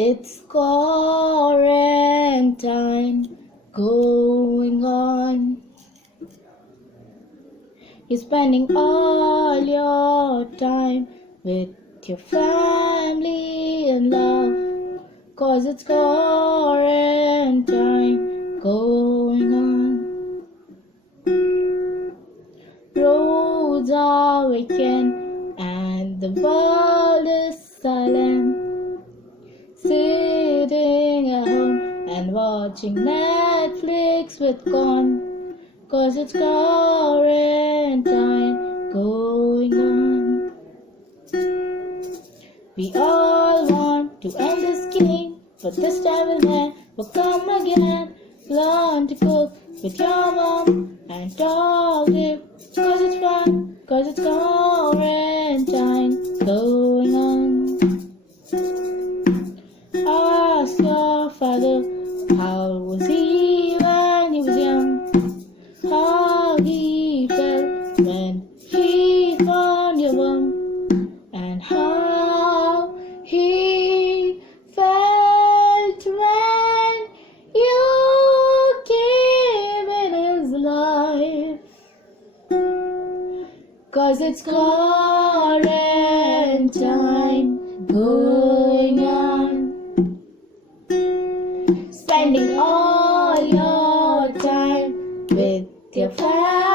It's quarantine going on. You're spending all your time with your family and love, 'cause it's quarantine going on. Roads are vacant and the world is silent, sitting at home and watching Netflix with con, 'cause it's quarantine going on. We all want to end this game, but this time will never come again. Learn to cook with your mom and talk it, 'cause it's fun, 'cause it's quarantine going on. Ask your father, how was he when he was young? How he felt when he found your womb, and how he felt when you came in his life. 'Cause it's quarantine going on. Spending all your time with your family